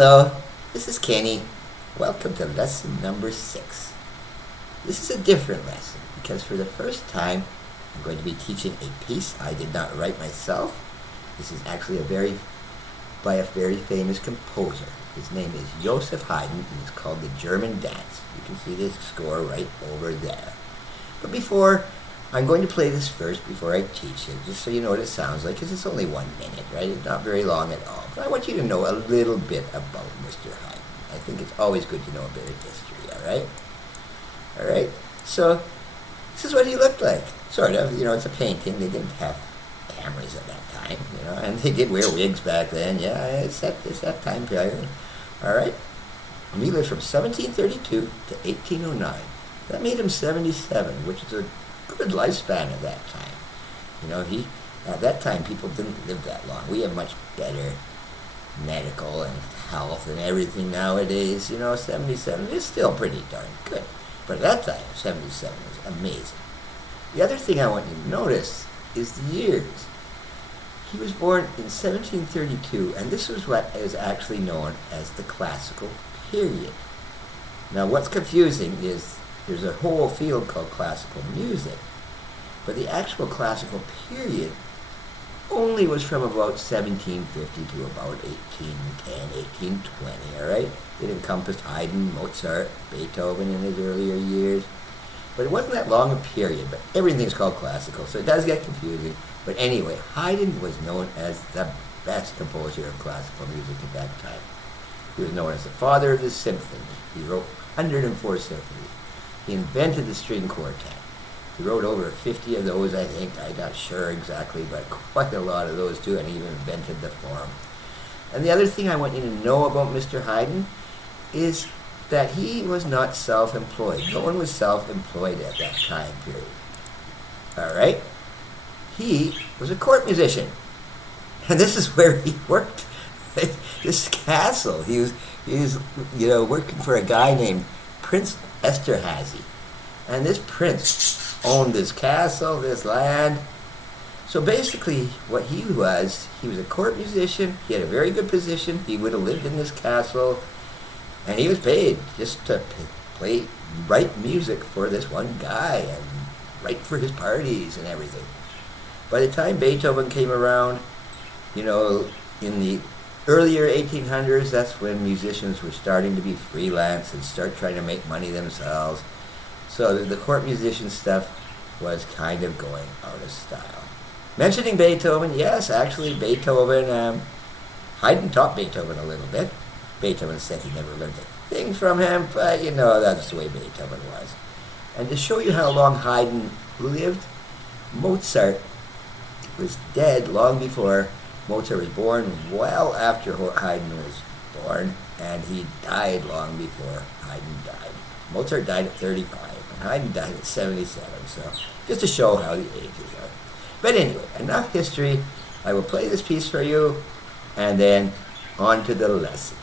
Hello, this is Kenny. Welcome to lesson number 6. This is a different lesson because for the first time I'm going to be teaching a piece I did not write myself. This is actually by a very famous composer. His name is Joseph Haydn and it's called the German Dance. You can see this score right over there. But I'm going to play this first before I teach it, just so you know what it sounds like, because it's only 1 minute, right? It's not very long at all. But I want you to know a little bit about Mr. Haydn. I think it's always good to know a bit of history, all right? All right, so this is what he looked like, sort of. It's a painting. They didn't have cameras at that time, and they did wear wigs back then. Yeah, it's that time period, all right? And he lived from 1732 to 1809. That made him 77, which is a good lifespan at that time. At that time people didn't live that long. We have much better medical and health and everything nowadays. 77 is still pretty darn good. But at that time, 77 was amazing. The other thing I want you to notice is the years. He was born in 1732, and this was what is actually known as the classical period. Now, what's confusing is there's a whole field called classical music, but the actual classical period only was from about 1750 to about 1810, 1820, all right? It encompassed Haydn, Mozart, Beethoven in his earlier years, but it wasn't that long a period, but everything's called classical, so it does get confusing. But anyway, Haydn was known as the best composer of classical music at that time. He was known as the father of the symphony. He wrote 104 symphonies. He invented the string quartet. He wrote over 50 of those, I think. I'm not sure exactly, but quite a lot of those too, and he even invented the form. And the other thing I want you to know about Mr. Haydn is that he was not self-employed. No one was self-employed at that time period. All right? He was a court musician. And this is where he worked. This castle. He was working for a guy named Prince Esterhazy. And this prince owned this castle, this land. So basically what he was a court musician. He had a very good position. He would have lived in this castle. And he was paid just to write music for this one guy and write for his parties and everything. By the time Beethoven came around, in the earlier 1800s, that's when musicians were starting to be freelance and start trying to make money themselves. So the court musician stuff was kind of going out of style. Mentioning Beethoven, yes, actually Beethoven, Haydn taught Beethoven a little bit. Beethoven said he never learned a thing from him, but that's the way Beethoven was. And to show you how long Haydn lived, Mozart was dead long before Mozart was born, well after Haydn was born, and he died long before Haydn died. Mozart died at 35, and Haydn died at 77, so just to show how the ages are. But anyway, enough history. I will play this piece for you, and then on to the lesson.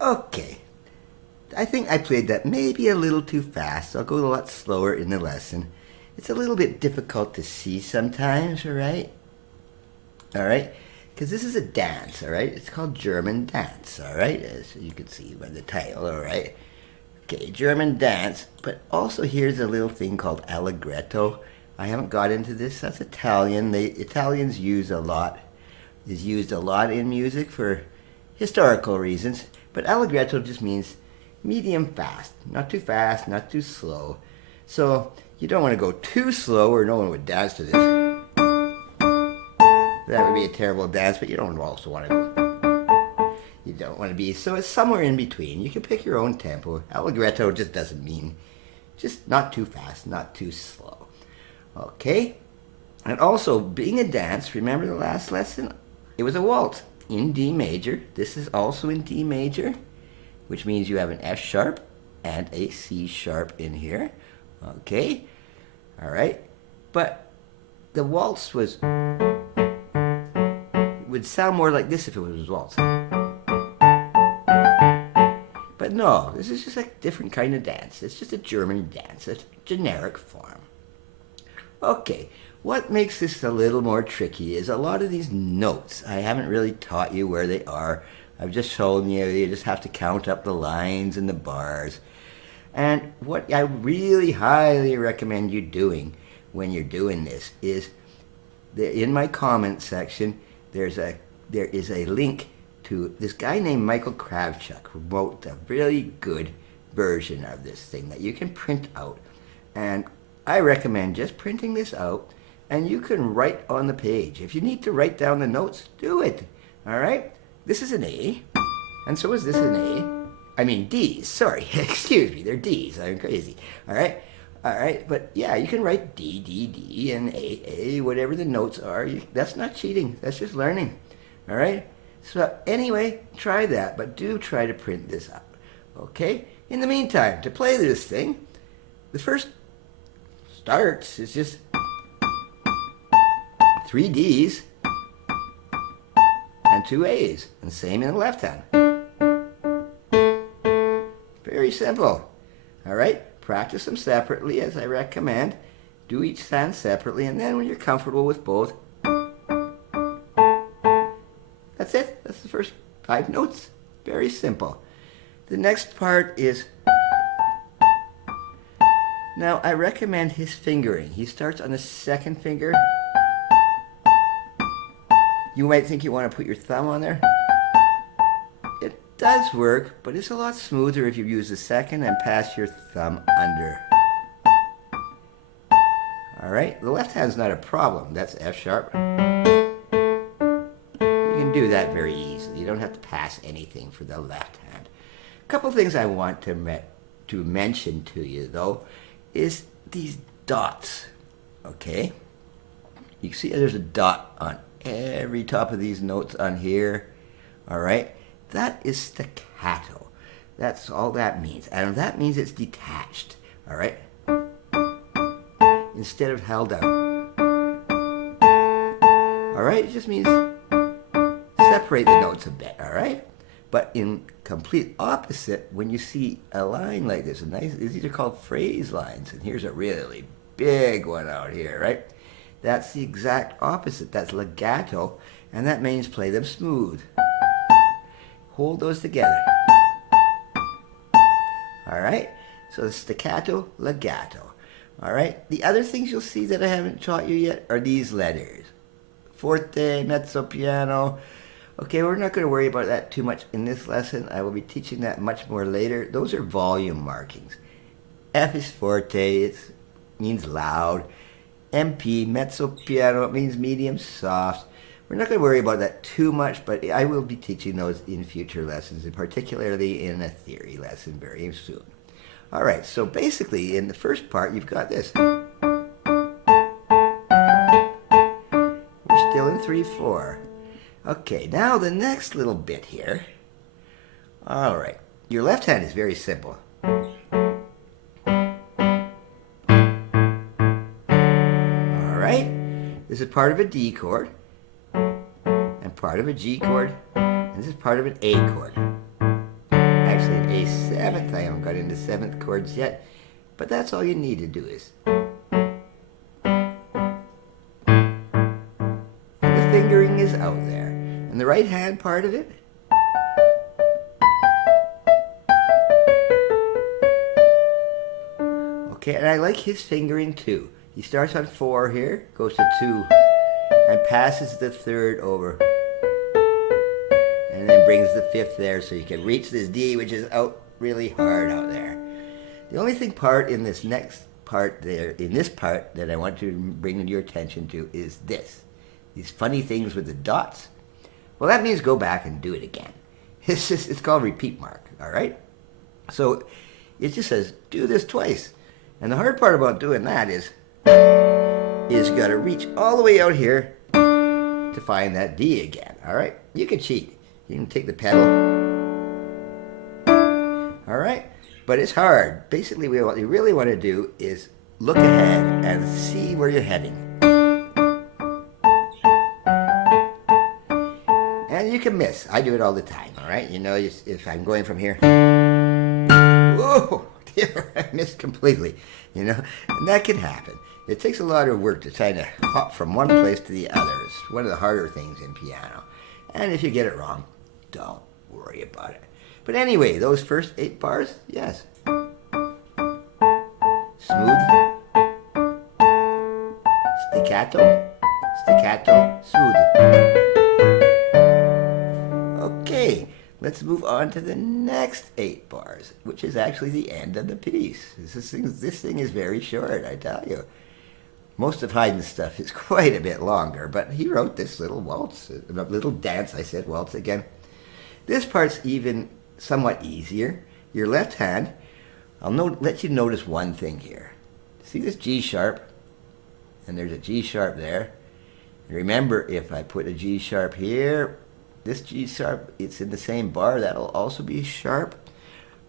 Okay, I think I played that maybe a little too fast. I'll go a lot slower in the lesson. It's a little bit difficult to see sometimes, all right? All right? Because this is a dance, all right? It's called German Dance, all right? As you can see by the title, all right? Okay, German Dance, but also here's a little thing called allegretto. I haven't got into this. That's Italian. Italians use a lot. Is used a lot in music for historical reasons. But allegretto just means medium fast. Not too fast, not too slow. So you don't want to go too slow or no one would dance to this. That would be a terrible dance, but you don't also want to go. You don't want to be, so it's somewhere in between. You can pick your own tempo. Allegretto just doesn't mean Just not too fast, not too slow. Okay? And also, being a dance, remember the last lesson? It was a waltz in D major. This is also in D major, which means you have an F sharp and a C sharp in here. Okay? All right? But the waltz would sound more like this if it was waltz. But no, this is just a different kind of dance. It's just a German dance, a generic form. Okay, what makes this a little more tricky is a lot of these notes. I haven't really taught you where they are. I've just shown you just have to count up the lines and the bars. And what I really highly recommend you doing when you're doing this is in my comment section, there is a link to this guy named Michael Kravchuk, who wrote a really good version of this thing that you can print out. And I recommend just printing this out, and you can write on the page. If you need to write down the notes, do it. All right? This is an A, and so is this an A. I mean D's, sorry. Excuse me, they're D's. I'm crazy. All right? All right, but yeah, you can write D, D, D, and A, A, whatever the notes are. That's not cheating. That's just learning. All right? So anyway, try that, but do try to print this out. Okay? In the meantime, to play this thing, the first starts is just 3 Ds and 2 A's, and same in the left hand. Very simple. All right? Practice them separately, as I recommend. Do each hand separately, and then when you're comfortable with both, that's it. That's the first 5 notes. Very simple. The next part is, now I recommend his fingering. He starts on the second finger. You might think you want to put your thumb on there. It does work, but it's a lot smoother if you use the second and pass your thumb under. All right, the left hand's not a problem. That's F sharp. You can do that very easily. You don't have to pass anything for the left hand. A couple things I want to mention to you, though, is these dots. Okay? You see there's a dot on every top of these notes on here. All right? That is staccato. That's all that means. And that means it's detached. All right? Instead of held out. All right? It just means separate the notes a bit. All right? But in complete opposite, when you see a line like this, these are called phrase lines. And here's a really big one out here, right? That's the exact opposite. That's legato. And that means play them smooth. Hold those together. All right? So staccato, legato. All right? The other things you'll see that I haven't taught you yet are these letters. Forte, mezzo piano. Okay, we're not going to worry about that too much in this lesson. I will be teaching that much more later. Those are volume markings. F is forte. It means loud. MP, mezzo piano, it means medium soft. We're not going to worry about that too much, but I will be teaching those in future lessons, and particularly in a theory lesson very soon. All right, so basically in the first part, you've got this. We're still in 3/4. Okay, now the next little bit here. All right, your left hand is very simple. This is part of a D chord, and part of a G chord, and this is part of an A chord. Actually an A7th, I haven't got into 7th chords yet, but that's all you need to do is. And the fingering is out there. And the right hand part of it, okay, and I like his fingering too. He starts on 4 here, goes to 2, and passes the 3rd over. And then brings the 5th there so you can reach this D, which is out really hard out there. The only thing part in this next part there, in this part that I want to bring your attention to is this. These funny things with the dots. Well, that means go back and do it again. It's called repeat mark, all right? So it just says, do this twice. And the hard part about doing that is you got to reach all the way out here to find that D again. All right, you can cheat. You can take the pedal. All right, but it's hard. Basically, what you really want to do is look ahead and see where you're heading. And you can miss. I do it all the time. All right, you know, if I'm going from here, whoa, I missed completely. You know, and that can happen. It takes a lot of work to try to hop from one place to the other. It's one of the harder things in piano. And if you get it wrong, don't worry about it. But anyway, those first 8 bars, yes. Smooth. Staccato. Staccato. Smooth. Okay, let's move on to the next 8 bars, which is actually the end of the piece. This thing is very short, I tell you. Most of Haydn's stuff is quite a bit longer, but he wrote this little waltz, a little dance. I said waltz again. This part's even somewhat easier. Your left hand, let you notice one thing here. See this G sharp? And there's a G sharp there. And remember, if I put a G sharp here, this G sharp, it's in the same bar. That'll also be sharp.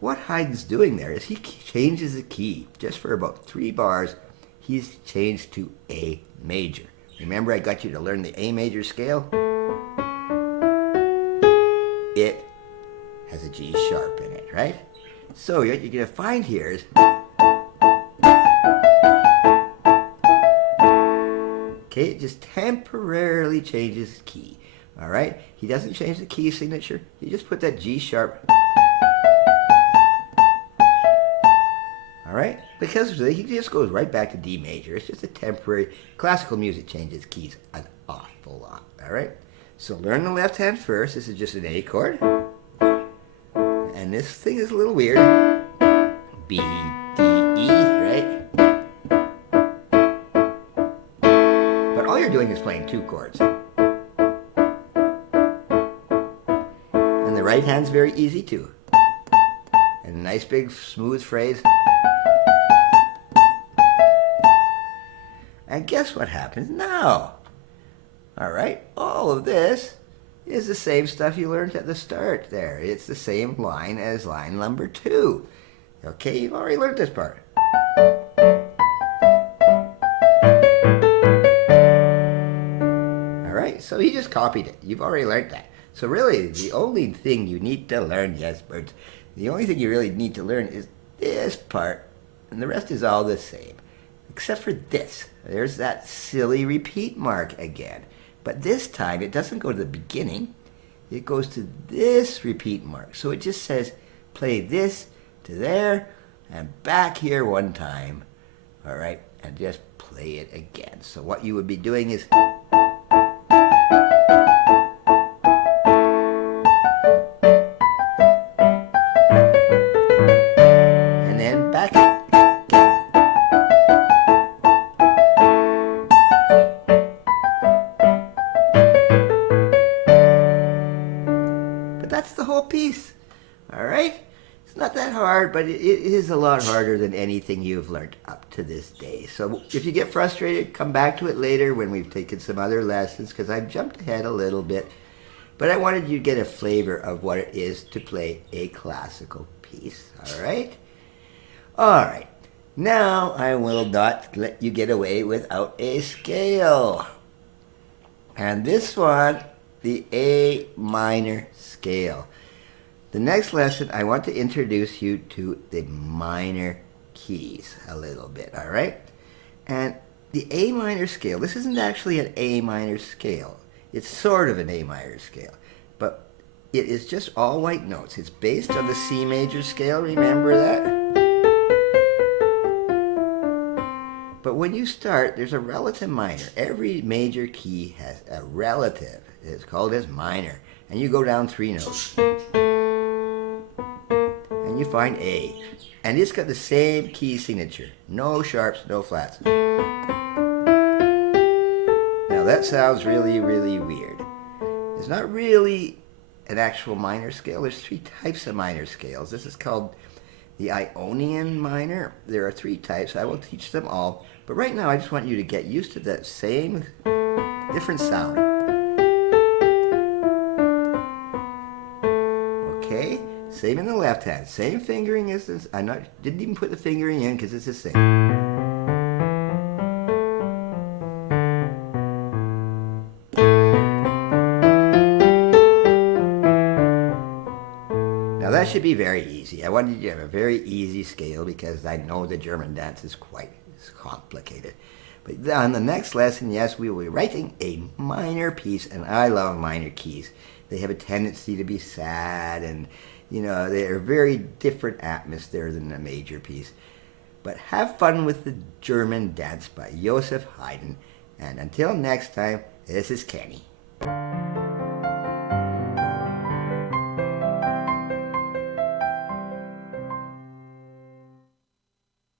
What Haydn's doing there is he changes the key. Just for about 3 bars, he's changed to A major. Remember I got you to learn the A major scale? It has a G sharp in it, right? So what you're going to find here is, okay, it just temporarily changes key, all right? He doesn't change the key signature. You just put that G sharp, all right? Because he just goes right back to D major. It's just a temporary. Classical music changes keys an awful lot, all right? So learn the left hand first. This is just an A chord. And this thing is a little weird. B, D, E, right? But all you're doing is playing 2 chords. And the right hand's very easy too. And a nice big smooth phrase. And guess what happens now? All right, all of this is the same stuff you learned at the start there. It's the same line as line number 2. Okay, you've already learned this part. All right, so he just copied it. You've already learned that. So really, the only thing you need to learn, yes, birds, the only thing you really need to learn is this part, and the rest is all the same. Except for this. There's that silly repeat mark again. But this time, it doesn't go to the beginning. It goes to this repeat mark. So it just says, play this to there and back here one time. All right, and just play it again. So what you would be doing is, and then back again. That's the whole piece, all right? It's not that hard, but it is a lot harder than anything you've learned up to this day. So if you get frustrated, come back to it later when we've taken some other lessons, because I've jumped ahead a little bit. But I wanted you to get a flavor of what it is to play a classical piece, all right? All right, now I will not let you get away without a scale. And this one, the A minor scale. The next lesson, I want to introduce you to the minor keys a little bit, all right? And the A minor scale, this isn't actually an A minor scale. It's sort of an A minor scale, but it is just all white notes. It's based on the C major scale, remember that? But when you start, there's a relative minor. Every major key has a relative. It's called as minor. And you go down 3 notes. And you find A. And it's got the same key signature. No sharps, no flats. Now that sounds really, really weird. It's not really an actual minor scale. There's 3 types of minor scales. This is called the Ionian minor. There are 3 types. I will teach them all. But right now, I just want you to get used to that same different sound. Okay? Same in the left hand. Same fingering as this. Didn't even put the fingering in because it's the same. Now that should be very easy. I wanted you to have a very easy scale because I know the German dance is quite complicated. But on the next lesson, yes, we will be writing a minor piece, and I love minor keys. They have a tendency to be sad, and they're very different atmosphere than a major piece. But have fun with the German dance by Joseph Haydn. And until next time, this is Kenny.